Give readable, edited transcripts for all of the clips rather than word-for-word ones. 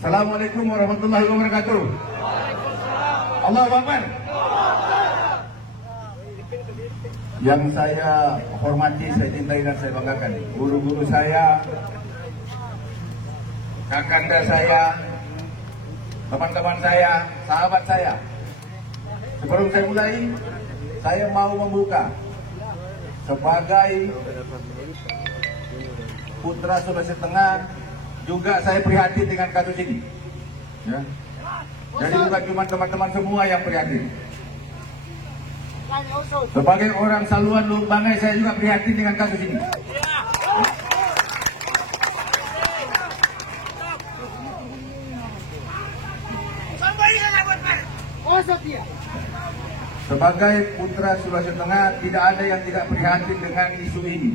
Assalamualaikum warahmatullahi wabarakatuh. Allahu Akbar. Yang saya hormati, saya cintai dan saya banggakan, guru-guru saya, kakanda saya, teman-teman saya, sahabat saya. Sebelum saya mulai, saya mau membuka sebagai putra Sulawesi Tengah, juga saya prihatin dengan kasus ini. Ya. Jadi bukan cuma teman-teman semua yang prihatin. Sebagai orang Saluan Luhuk Banggai, saya juga prihatin dengan kasus ini. Sebagai putra Sulawesi Tengah, tidak ada yang tidak prihatin dengan isu ini.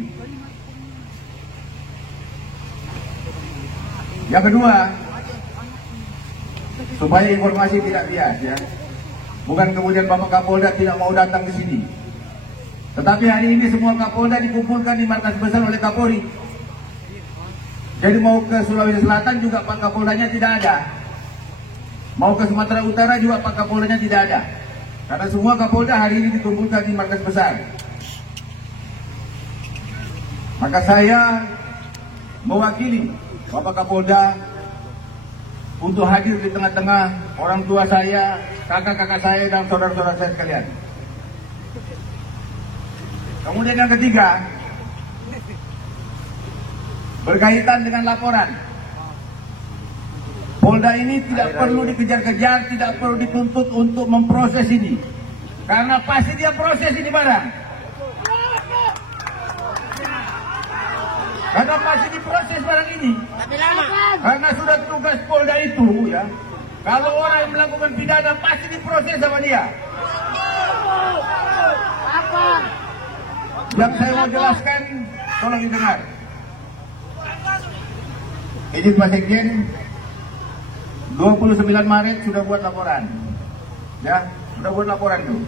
Yang kedua, supaya informasi tidak bias, ya. Bukan kemudian Bapak Kapolda tidak mau datang ke sini. Tetapi hari ini semua Kapolda dikumpulkan di markas besar oleh Kapolri. Jadi mau ke Sulawesi Selatan juga Pak Kapoldanya tidak ada. Mau ke Sumatera Utara juga Pak Kapoldanya tidak ada. Karena semua Kapolda hari ini dikumpulkan di markas besar. Maka saya mewakili Bapak Kapolda untuk hadir di tengah-tengah orang tua saya, kakak-kakak saya, dan saudara-saudara saya sekalian. Kemudian yang ketiga, berkaitan dengan laporan. Polda ini tidak perlu dikejar-kejar, tidak perlu dituntut untuk memproses ini. Karena pasti dia proses ini barang. Karena pasti diproses barang ini. Karena sudah tugas Polda itu, ya. Kalau orang yang melakukan pidana pasti diproses sama dia. Yang saya mau jelaskan, tolong didengar. Izin Pak Sekjen, 29 Maret sudah buat laporan. Ya, sudah buat laporan tuh.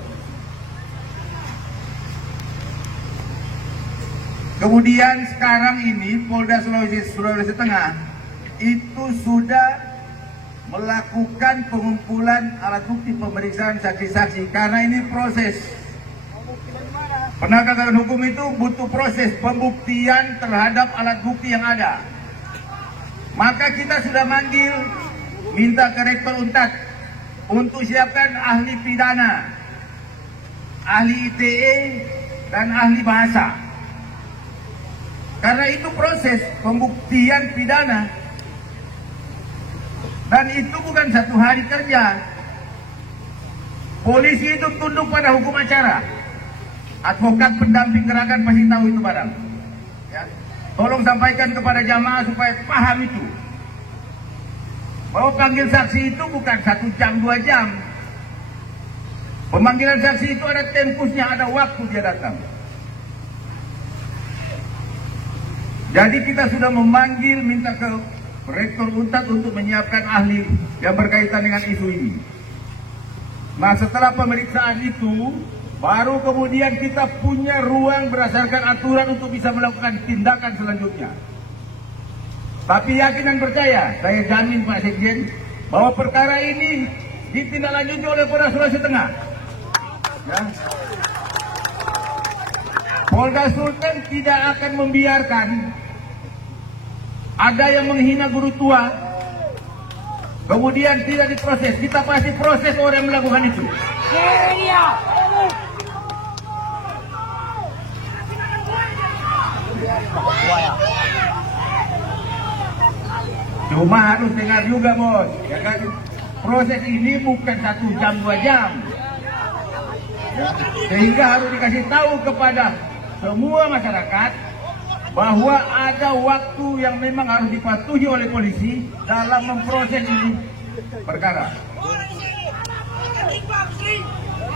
Kemudian sekarang ini Polda Sulawesi Tengah itu sudah melakukan pengumpulan alat bukti, pemeriksaan saksi-saksi, karena ini proses. Penegakan hukum itu butuh proses pembuktian terhadap alat bukti yang ada. Maka kita sudah manggil, minta ke Rektor Untat untuk siapkan ahli pidana, ahli ITE, dan ahli bahasa. Karena itu proses pembuktian pidana. Dan itu bukan satu hari kerja. Polisi itu tunduk pada hukum acara. Advokat pendamping gerakan pasti tahu itu barang. Ya. Tolong sampaikan kepada jamaah supaya paham itu. Bahwa panggil saksi itu bukan 1 jam, 2 jam. Pemanggilan saksi itu ada tempusnya, ada waktu dia datang. Jadi kita sudah memanggil, minta ke Rektor Untat untuk menyiapkan ahli yang berkaitan dengan isu ini. Nah, setelah pemeriksaan itu, baru kemudian kita punya ruang berdasarkan aturan untuk bisa melakukan tindakan selanjutnya. Tapi yakin dan percaya, saya jamin Pak Sekjen, bahwa perkara ini ditindaklanjuti oleh Polda Sulawesi Tengah. Ya. Polda Sultan tidak akan membiarkan ada yang menghina guru tua, kemudian tidak diproses. Kita pasti proses orang yang melakukan itu. Cuma harus dengar juga, bos, ya kan? Proses ini bukan 1 jam, 2 jam. Ya. Sehingga harus dikasih tahu kepada semua masyarakat bahwa ada waktu yang memang harus dipatuhi oleh polisi dalam memproses ini perkara.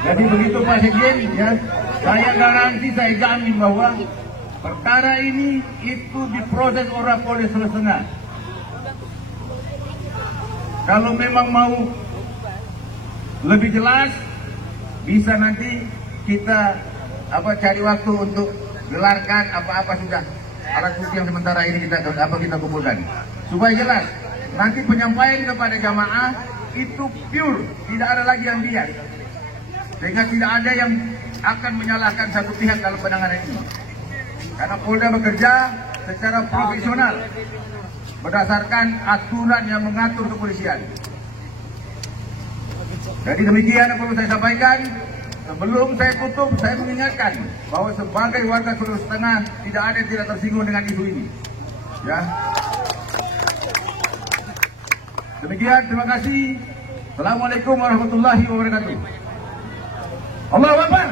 Jadi begitu Pak Sekjen, ya, saya garansi, saya jamin bahwa perkara ini itu diproses oleh Polda Sulawesi Tengah. Kalau memang mau lebih jelas, bisa nanti kita cari waktu untuk gelarkan apa-apa sudah alat bukti yang sementara ini kita kumpulkan supaya jelas nanti penyampaian kepada jamaah itu pure, tidak ada lagi yang bias, sehingga tidak ada yang akan menyalahkan satu pihak dalam penanganan ini. Karena Polda bekerja secara profesional berdasarkan aturan yang mengatur kepolisian. Jadi demikian yang perlu saya sampaikan. Sebelum saya tutup, saya mengingatkan bahwa sebagai warga Sulawesi Tengah tidak ada yang tidak tersinggung dengan isu ini. Ya. Demikian, terima kasih. Assalamualaikum warahmatullahi wabarakatuh. Allahu Akbar.